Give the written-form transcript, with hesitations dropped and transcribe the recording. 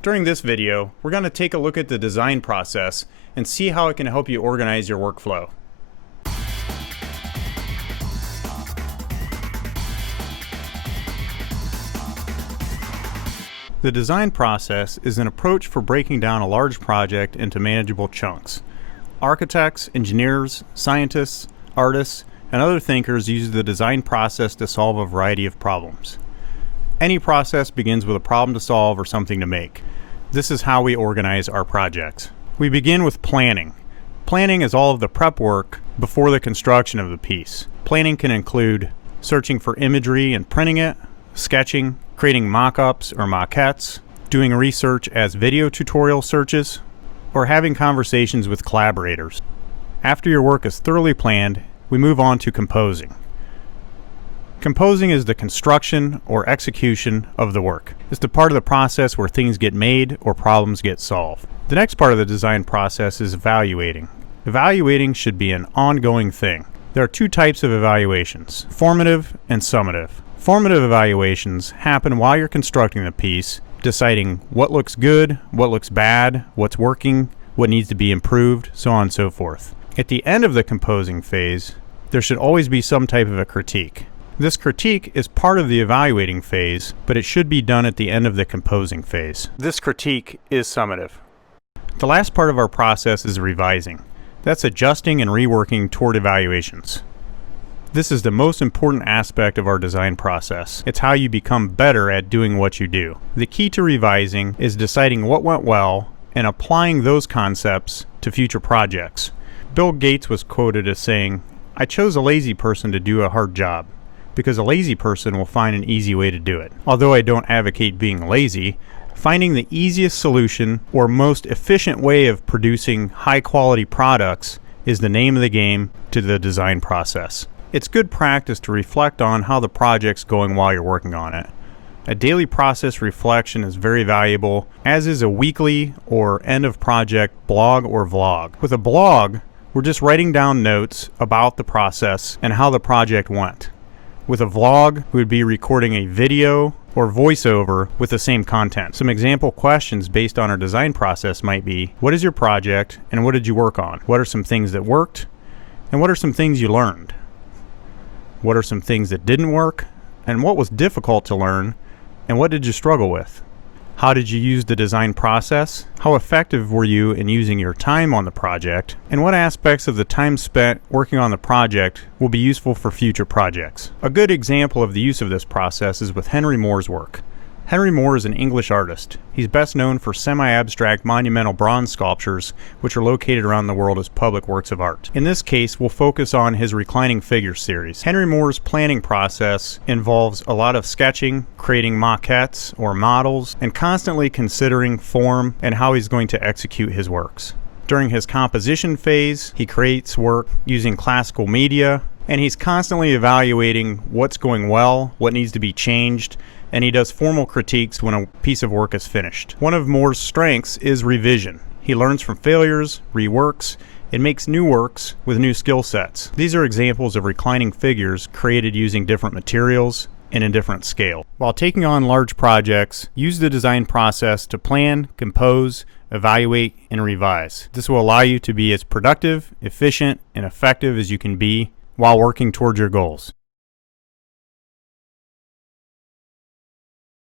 During this video, we're going to take a look at the design process and see how it can help you organize your workflow. The design process is an approach for breaking down a large project into manageable chunks. Architects, engineers, scientists, artists, and other thinkers use the design process to solve a variety of problems. Any process begins with a problem to solve or something to make. This is how we organize our projects. We begin with planning. Planning is all of the prep work before the construction of the piece. Planning can include searching for imagery and printing it, sketching, creating mock-ups or maquettes, doing research as video tutorial searches, or having conversations with collaborators. After your work is thoroughly planned, we move on to composing. Composing is the construction or execution of the work. It's the part of the process where things get made or problems get solved. The next part of the design process is evaluating. Evaluating should be an ongoing thing. There are two types of evaluations, formative and summative. Formative evaluations happen while you're constructing the piece, deciding what looks good, what looks bad, what's working, what needs to be improved, so on and so forth. At the end of the composing phase, there should always be some type of a critique. This critique is part of the evaluating phase, but it should be done at the end of the composing phase. This critique is summative. The last part of our process is revising. That's adjusting and reworking toward evaluations. This is the most important aspect of our design process. It's how you become better at doing what you do. The key to revising is deciding what went well and applying those concepts to future projects. Bill Gates was quoted as saying, "I chose a lazy person to do a hard job, because a lazy person will find an easy way to do it." Although I don't advocate being lazy, finding the easiest solution or most efficient way of producing high-quality products is the name of the game to the design process. It's good practice to reflect on how the project's going while you're working on it. A daily process reflection is very valuable, as is a weekly or end-of-project blog or vlog. With a blog, we're just writing down notes about the process and how the project went. With a vlog, we would be recording a video or voiceover with the same content. Some example questions based on our design process might be, what is your project and what did you work on? What are some things that worked? And what are some things you learned? What are some things that didn't work? And what was difficult to learn? And what did you struggle with? How did you use the design process? How effective were you in using your time on the project? And what aspects of the time spent working on the project will be useful for future projects? A good example of the use of this process is with Henry Moore's work. Henry Moore is an English artist. He's best known for semi-abstract monumental bronze sculptures, which are located around the world as public works of art. In this case, we'll focus on his reclining figure series. Henry Moore's planning process involves a lot of sketching, creating maquettes or models, and constantly considering form and how he's going to execute his works. During his composition phase, he creates work using classical media, and he's constantly evaluating what's going well, what needs to be changed, and he does formal critiques when a piece of work is finished. One of Moore's strengths is revision. He learns from failures, reworks, and makes new works with new skill sets. These are examples of reclining figures created using different materials and in different scale. While taking on large projects, use the design process to plan, compose, evaluate, and revise. This will allow you to be as productive, efficient, and effective as you can be while working towards your goals.